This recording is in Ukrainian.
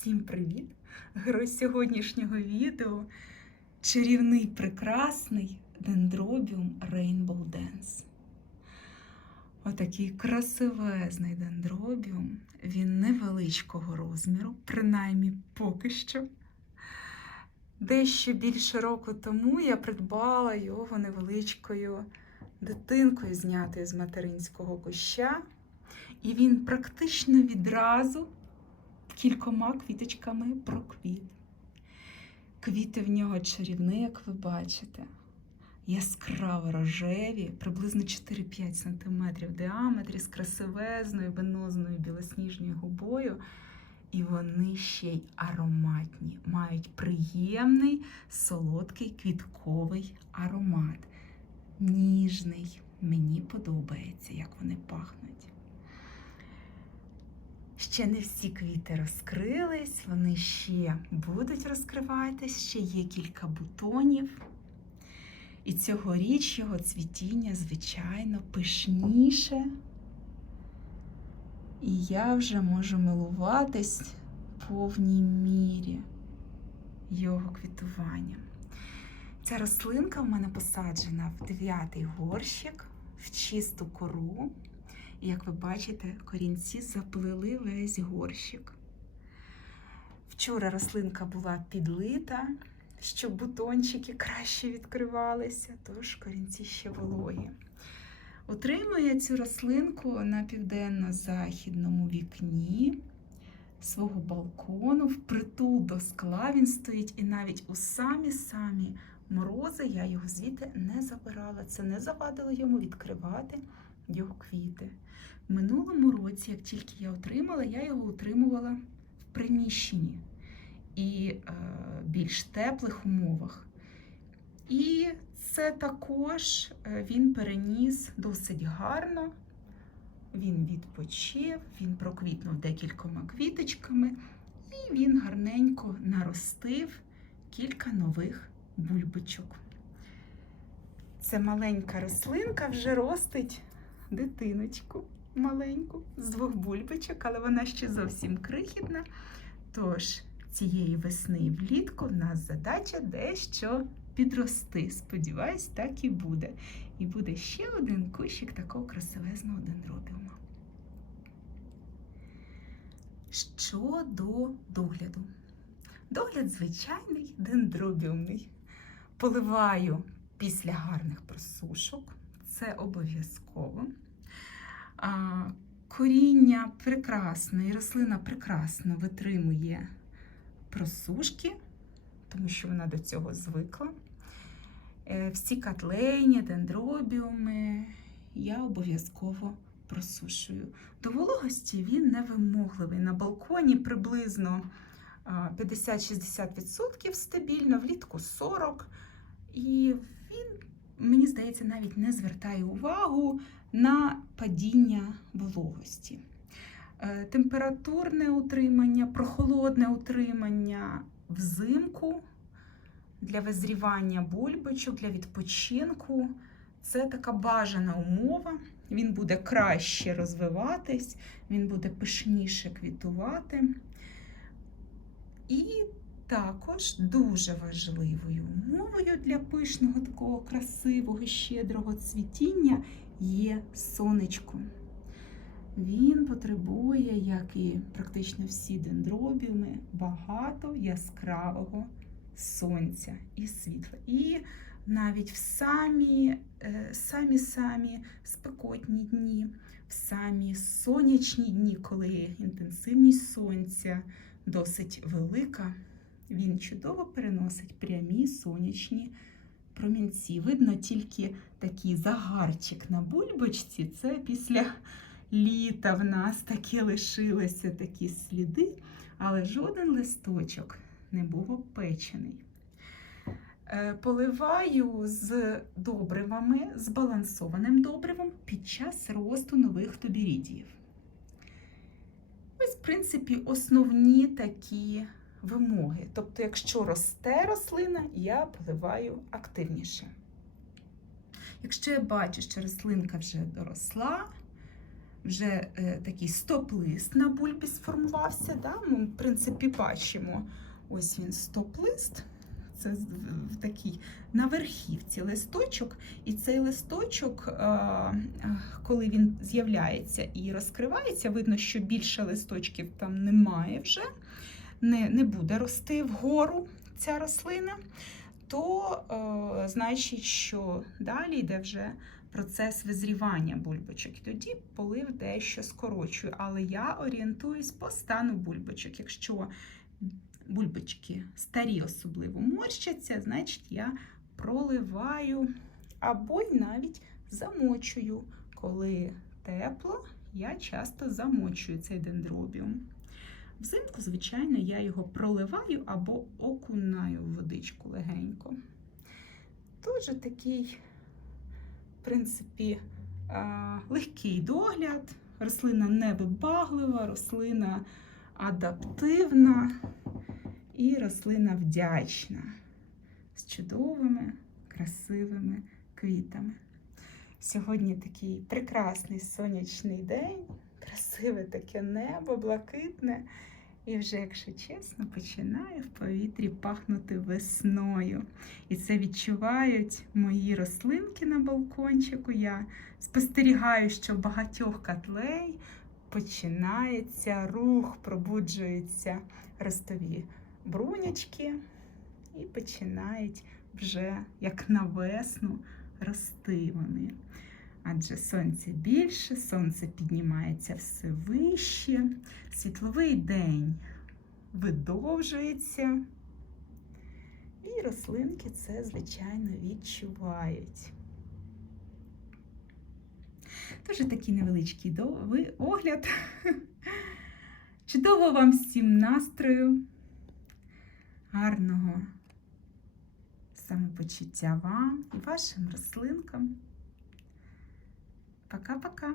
Всім привіт! Герой сьогоднішнього відео чарівний прекрасний дендробіум Rainbow Dance. Отакий красивезний дендробіум. Він невеличкого розміру, принаймні поки що. Дещо більше року тому я придбала його невеличкою дитинкою, знятою з материнського куща. І він практично відразу кількома квіточками проквіт. Квіти в нього чарівні, як ви бачите, яскраво рожеві, приблизно 4-5 см в діаметрі з красивезною венозною білосніжною губою. І вони ще й ароматні, мають приємний солодкий квітковий аромат. Ніжний. Мені подобається, як вони пахнуть. Ще не всі квіти розкрились, вони ще будуть розкриватись, ще є кілька бутонів. І цьогоріч його цвітіння, звичайно, пишніше. І я вже можу милуватись в повній мірі його квітуванням. Ця рослинка в мене посаджена в дев'ятий горщик, в чисту кору. І як ви бачите, корінці заплели весь горщик. Вчора рослинка була підлита, щоб бутончики краще відкривалися, тож корінці ще вологі. Утримує цю рослинку на південно-західному вікні свого балкону, впритул до скла він стоїть, і навіть у самі-самі морози я його звідти не забирала. Це не завадило йому відкривати його квіти. В минулому році, як тільки я отримала, я його утримувала в приміщенні і е, більш теплих умовах. І це також е, він переніс досить гарно. Він відпочив, він проквітнув декількома квіточками, і він гарненько наростив кілька нових бульбочок. Це маленька рослинка вже ростить дитиночку маленьку з двох бульбочок, але вона ще зовсім крихітна. Тож цієї весни і влітку в нас задача дещо підрости. Сподіваюсь, так і буде. І буде ще один кущик такого красивезного дендробіума. Щодо догляду. Догляд звичайний дендробіумний. Поливаю після гарних просушок. Це обов'язково. Коріння прекрасно, і рослина прекрасно витримує просушки, тому що вона до цього звикла. Е, Всі котлейні, дендробіуми я обов'язково просушую. До вологості він невимогливий. На балконі приблизно 50-60% стабільно, влітку 40%. І мені здається, навіть не звертає увагу на падіння вологості. Е, Температурне утримання, прохолодне утримання взимку для визрівання бульбочок, для відпочинку. Це така бажана умова. Він буде краще розвиватись, він буде пишніше квітувати. І також дуже важливою умовою для пишного такого красивого, щедрого цвітіння є сонечко. Він потребує, як і практично всі дендробіуми, багато яскравого сонця і світла. І навіть в самі е, самі самі спекотні дні, в самі сонячні дні, коли інтенсивність сонця досить велика, він чудово переносить прямі сонячні промінці. Видно тільки такий загарчик на бульбочці. Це після літа в нас такі лишилися такі сліди, але жоден листочок не був обпечений. Е, Поливаю з добривами, збалансованим добривом під час росту нових тубірідіїв. Ось, в принципі, основні такі вимоги. Тобто, якщо росте рослина, я поливаю активніше. Якщо я бачу, що рослинка вже доросла, вже е, такий стоп-лист на бульбі сформувався. Да? Ми, в принципі, бачимо. Ось він стоп-лист. Це в- такий на верхівці листочок. І цей листочок, е, коли він з'являється і розкривається, видно, що більше листочків там немає вже, не, не буде рости вгору ця рослина, то е, значить, що далі йде вже процес визрівання бульбочок. Тоді полив дещо скорочую. Але я орієнтуюсь по стану бульбочок. Якщо бульбочки старі особливо морщаться, значить я проливаю або й навіть замочую. Коли тепло, я часто замочую цей дендробіум. Взимку, звичайно, я його проливаю або окунаю в водичку легенько. Дуже такий, в принципі, легкий догляд. Рослина невибаглива, рослина адаптивна і рослина вдячна з чудовими, красивими квітами. Сьогодні такий прекрасний сонячний день, красиве таке небо, блакитне. І вже, якщо чесно, починає в повітрі пахнути весною. І це відчувають мої рослинки на балкончику. Я спостерігаю, що в багатьох котлей починається рух, пробуджуються ростові брунячки і починають вже як на весну рости вони. Адже сонце більше, сонце піднімається все вище, світловий день видовжується, і рослинки це, звичайно, відчувають. Тож такий невеличкий огляд. Чудового вам всім настрою, гарного самопочуття вам і вашим рослинкам. Пока-пока.